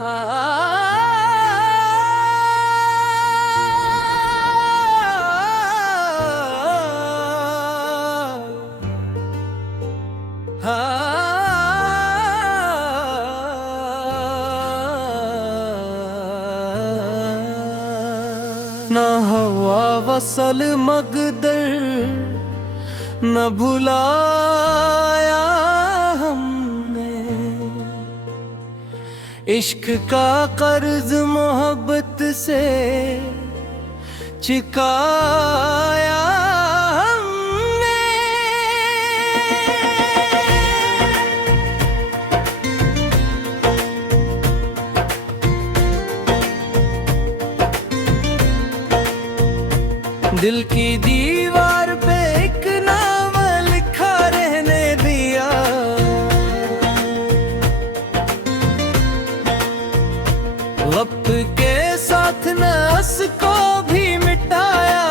ना हवा वसल मगदर न भुलाया हमने, इश्क का कर्ज मोहब्बत से चुकाया हमने। दिल की दीवार पे एक नाम लिखा रहने दिया, वक्त के साथ नस को भी मिटाया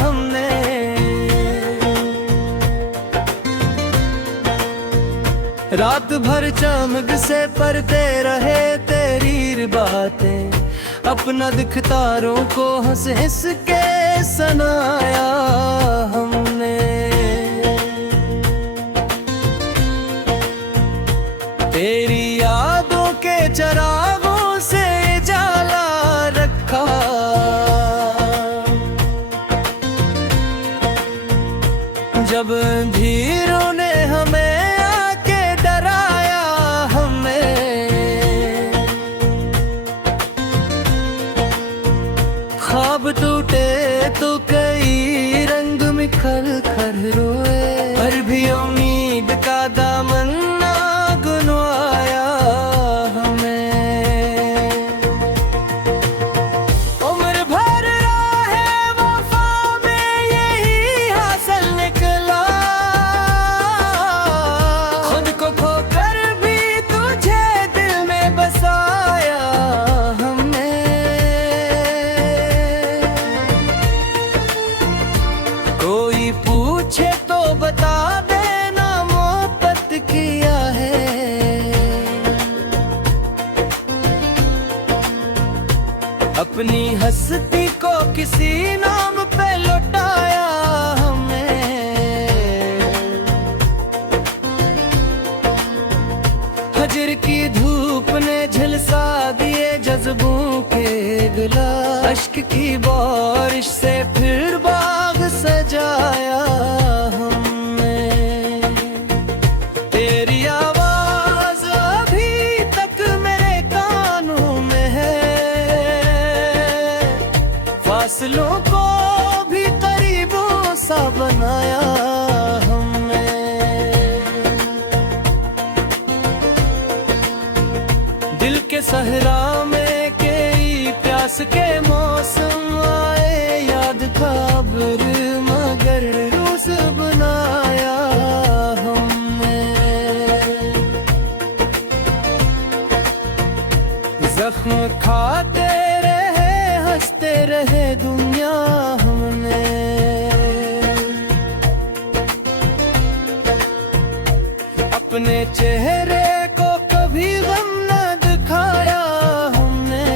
हमने। रात भर चमक से पढ़ते रहे तेरी बातें, अपना दिख तारों को हंस हंस के सुनाया हमने। तेरी यादों के चरागों से जाला रखा, जब अंधेरों ने हमें आके डराया हमें। ख्वाब टूटे तो कई रंग बिखर कर रोए, पर भी उम्मीद का दामन ना गुनवाया हमें। उम्र भर राहे वफा में यही हासिल निकला, खुद को खोकर भी तुझे दिल में बसाया हमने। कोई पूछे तो बता देना मोहब्बत किया है, अपनी हस्ती को किसी नाम पे लौटाया हमें। हजर की धूप ने झुलसा दिए जज्बों के गुलाब, अश्क की बारिश से फिर बाग सजाया हमने। तेरी आवाज अभी तक मेरे कानों में है, फासलों को भी करीबों सा बनाया हमने। दिल के सहरा में कई प्यास के मौसम आए, याद खबर मगर रूस बनाया हमने। जख्म खाते रहे हंसते रहे दुनिया हमने, अपने चेहरे को कभी गम न दिखाया हमने।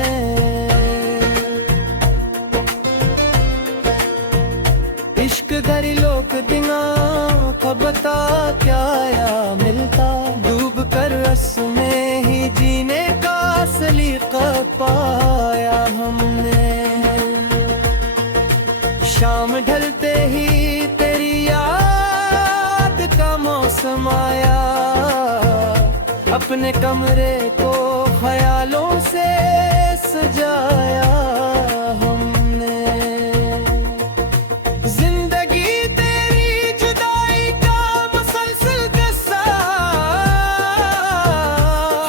इश्क घरी लोक दिना का बता क्या या मिलता, डूब कर रस में ही जीने का सलीका पाया हमने। शाम ढलते ही तेरी याद का मौसम आया, अपने कमरे को ख्यालों से सजाया हमने। जिंदगी तेरी जुदाई का मुसलसल किस्सा,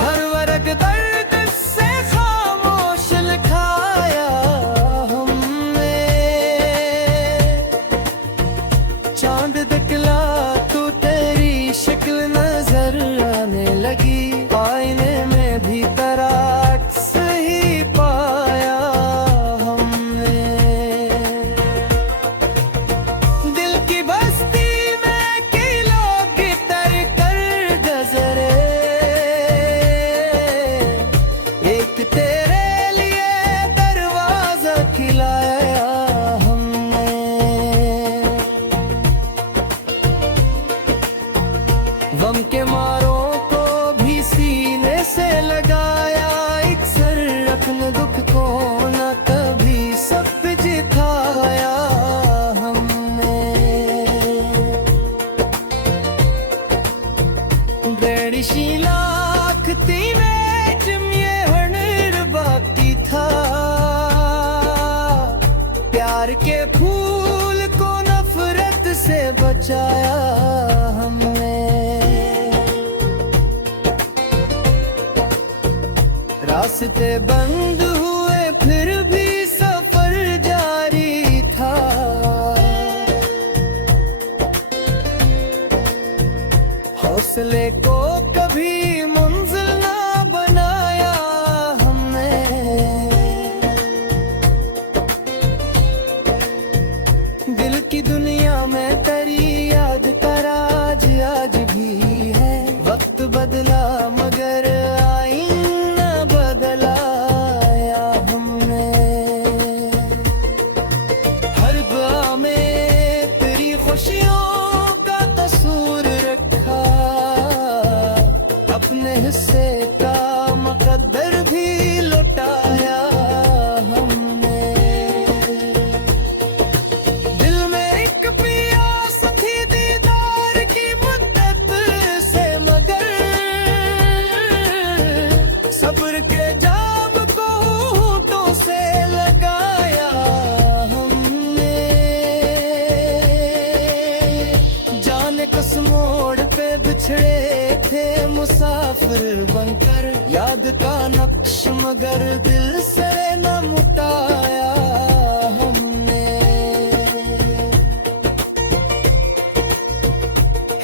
हर वर्ग दर्द से खामोश लिखाया हमने। चांद दिखला तो तेरी शक्ल नजर आने लगी, आईने में भी तेरा अक्स ही पाया हमने। गम के मारों को भी सीने से लगाया, एक सर अपने दुख को न कभी सब पे जिताया हमने। बेड़िशी लाख तीने जिम्ये हनर बाकी था, प्यार के फूल को नफरत से बचाया हमने। रास्ते बंद हुए फिर भी सफर जारी था, हौसले को कभी मंजिल ना बनाया हमने। दिल की दुनिया में तेरी याद का राज आज भी है, वक्त बदला मगर आईना बदलाया हमने। हर दुआ में तेरी खुशियों का कसूर रखा, अपने हिस्से का मुकद्दर भी लौटाया हमने। दिल में एक प्यास थी दीदार की मुद्दत से, मगर सब्र के जाम को होठों से लगाया हमने। जाने किस मोड़ पे बिछड़े थे मुसाफिर बनकर, याद का नक्श मगर दिल से न मुटाया हमने।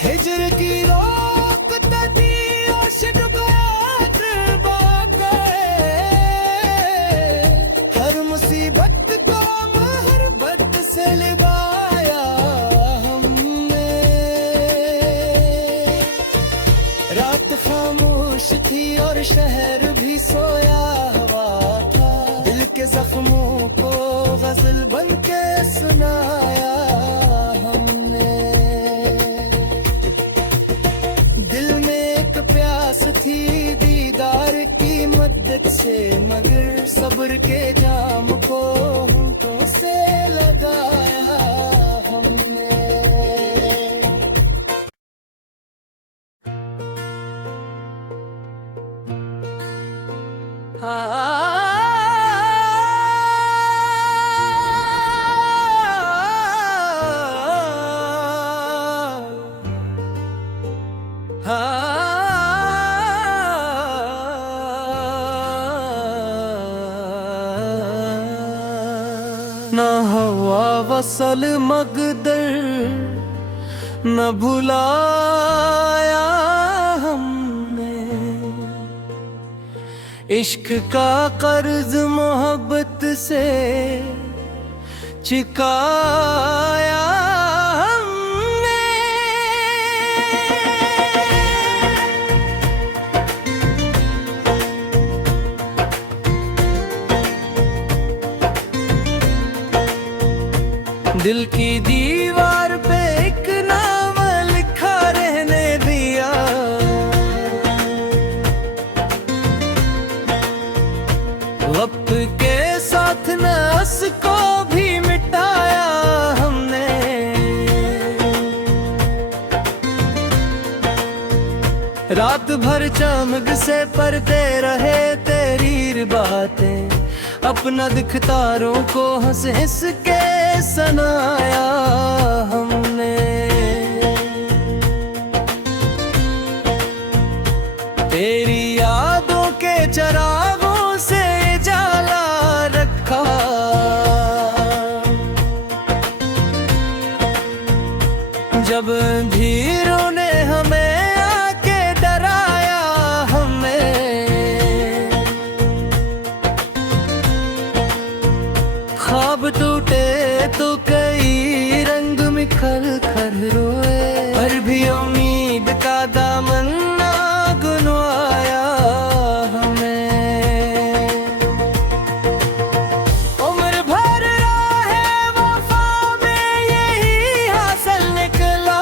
हिजर की रोक थी आशिक बात बाक़े, हर मुसीबत को मोहब्बत से लगाया हमने। रात खामोश थी और शहर भी सोया हुआ था, दिल के जख्मों को गजल बन के सुनाया हमने। दिल में एक प्यास थी दीदार की मदद से, मगर सब्र के जाम को होठों से लगाया हमने। न हवा वसल मगदर न भुलाया हमने, इश्क का कर्ज मोहब्बत से चुकाया हमने। दिल की दीवार पे एक नाम लिखा रहने दिया, वक्त के साथ नस को भी मिटाया हमने। रात भर चमक से पढ़ते रहे तेरी बातें, अपना दिखतारों को हंस हंस के सुनाया हमने। तेरी यादों के चरागों से जाला रखा, जब अंधेरों ने हमें आके डराया हमें। ख्वाब टूटे तो कई रंग में खल खल रोए, पर भी उम्मीद का दामन ना गुनवाया हमें। उम्र भर राहे वफा में यही हासिल निकला,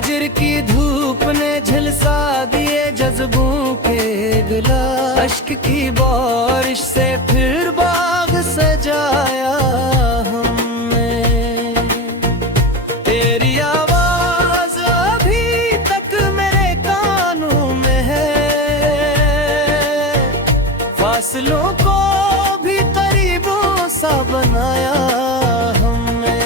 फजर की धूप ने झलसा दिए जज्बों के गिलास, अश्क की बारिश से फिर बाग सजाया हमने। तेरी आवाज अभी तक मेरे कानों में है, फासलों को भी करीबों सा बनाया हमने।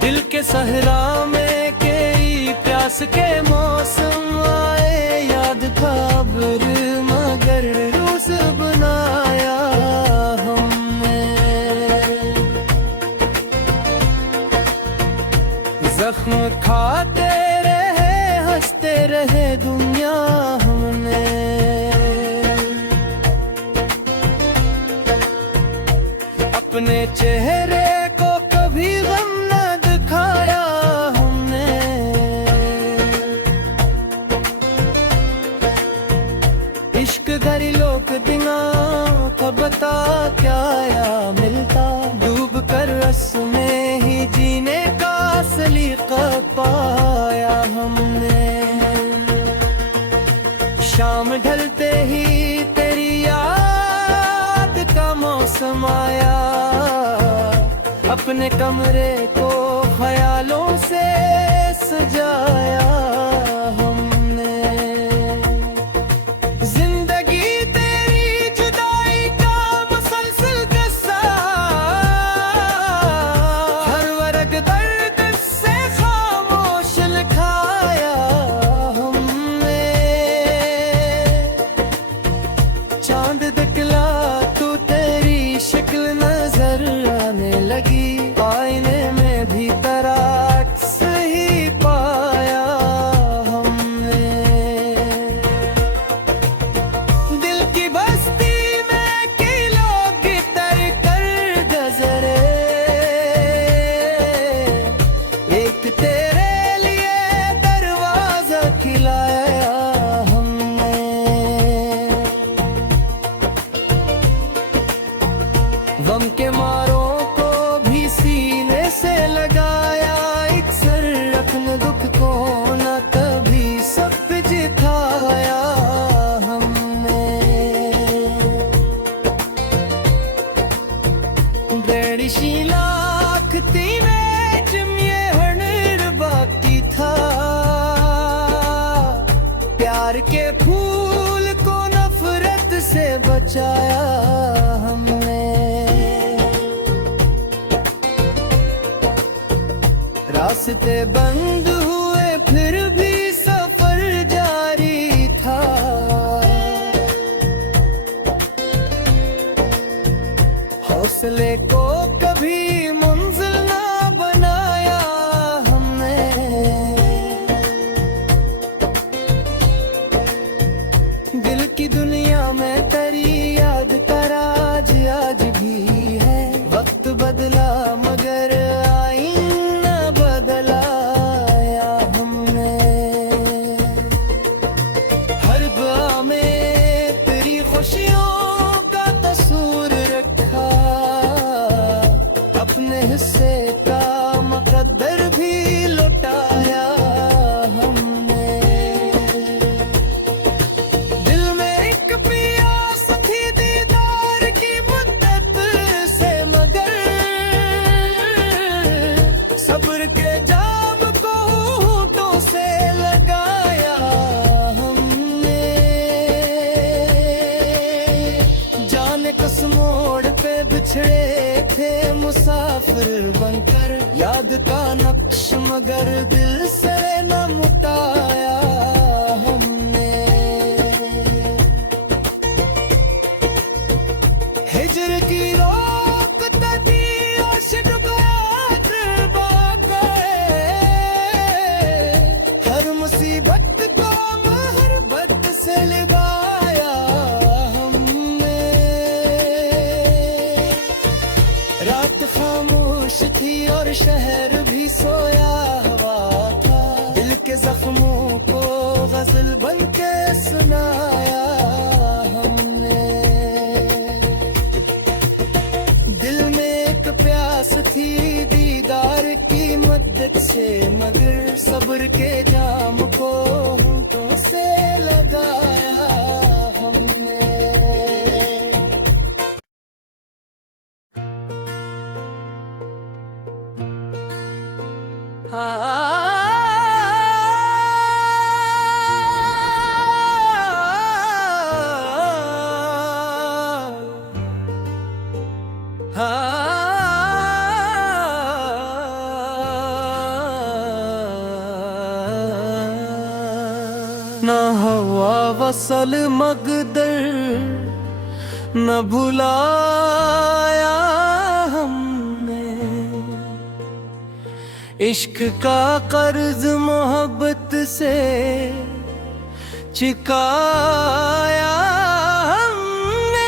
दिल के सहरा में कई प्यास के मौसम आए, याद था अब्र मगर रोज बनाया हमने। जख्म खाते रहे हंसते रहे दुनिया हमने। अपने चेहरे को कभी गम न दिखाया हमने। इश्क घरेलू दिना का बता क्या या मिलता, डूब कर रस में ही जीने का सलीका पाया हमने। शाम ढलते ही तेरी याद का मौसम आया, अपने कमरे को ख्यालों से सजाया हमने। जिंदगी तेरी जुदाई का मुसलसल किस्सा, हर वर्ग दर्द से खामोश लिखाया हमने। चांद दिखला तू तेरी शक्ल नजर आने लगी, आईने में भी तराक्स ही पाया हमने। दिल की बस्ती में कई लोग तर कर गुजरे, एक तेरे लिए दरवाजा खिलाया हमने। गम के मारों को भी सीने से लगाया, एक सर अपने दुख को न कभी सब पे जिताया हमने। बेड़िशी लाख तीने जिम्ये हनर बाकी था, प्यार के फूल को नफरत से बचाया हमने। रास्ते बंद हुए फिर भी सफर जारी था, हौसले को कभी मंजिल ना बनाया हमने। दिल की दुनिया में तेरी याद का राज आज भी है, वक्त बदला मगर आईना बदलाया हमने। हर दुआ में तेरी खुशियों का तस्वीर रखा, अपने हिस्से का मुकद्दर भी लौटाया हमने। दिल में एक प्यास थी दीदार की मुद्दत से, मगर सब्र के जाम को होठों से लगाया हमने। जाने किस मोड़ पे बिछड़े थे मुसाफिर बनकर, याद का नक्श मगर दिल से न मुटाया हमने। हिजर की रोक तभी अर्शद बयार बाक़े, हर मुसीबत को महरबत से लगाया हमने। रात खामोश थी और शहर भी सोया हुआ था, दिल के जख्मों को गजल बन के सुनाया हमने। दिल में एक प्यास थी थे मगर सब्र के जाम को होंठों से लगाया हमने। न हवा वसल मगदर न भुलाया हमने, इश्क का कर्ज मोहब्बत से चुकाया हमने।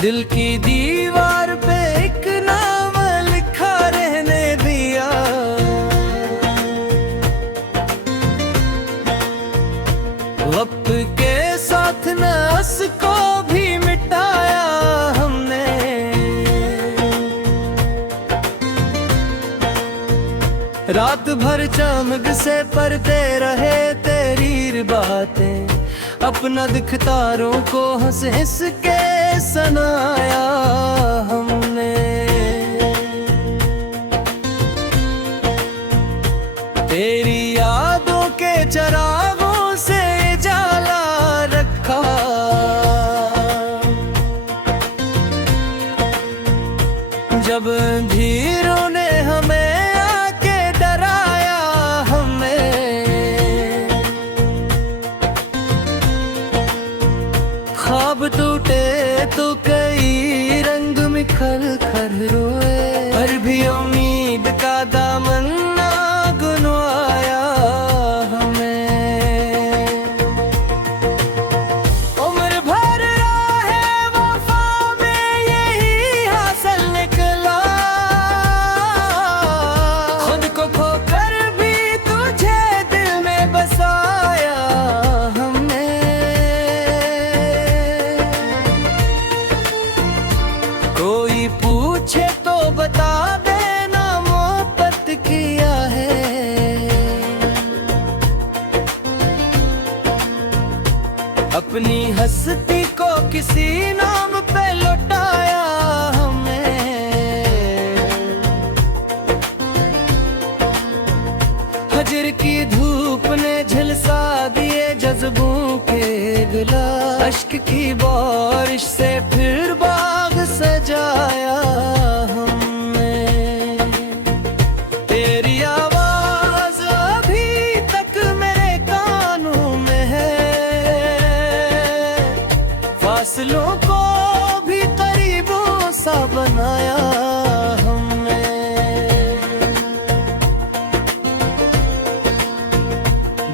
दिल की दीवार पे एक नाम लिखा रहने दिया, वक्त के साथ नस को भी मिटाया हमने। रात भर चमक से पढ़ते रहे तेरी बातें, अपना दिखतारों को हंस हंस के सुनाया हमने। तेरी यादों के चरागों से जाला रखा, जब अंधेरों ने हमें आके डराया हमें। ख्वाब टूटे तो कई रंग में खल खल रोए, पर भी उम्मीद का दामन ना गुनवाया हमें। उम्र भर राहे वफा में यही हासिल निकला, खुद को खोकर भी तुझे दिल में बसाया हमने। कोई पूछे तो बता देना मोहब्बत किया है, अपनी हस्ती को किसी नाम पे लौटाया हमें। हजर की धूप ने झुलसा दिए जज्बों के गुलाब, अश्क की बारिश से फिर बाग सजाया हमने। तेरी आवाज अभी तक मेरे कानों में है, फासलों को भी करीबों सा बनाया हमने।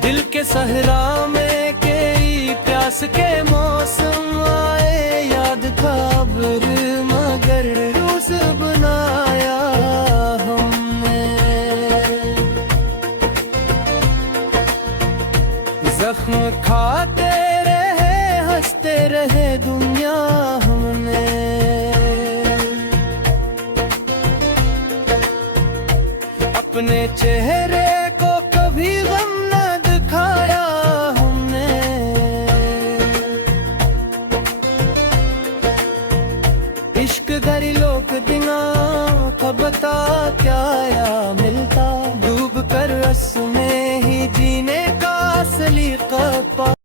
दिल के सहरा में कई प्यास के मौसम आए, याद था अब्र मगर रोज बनाया हमने। जख्म खाते रहे हंसते रहे दुनिया हमने। अपने चेहरे को कभी गम न दिखाया हमने। इश्क गरी लोक दिना का बता क्या या मिलता, डूब कर रस में ही जीने का सलीका।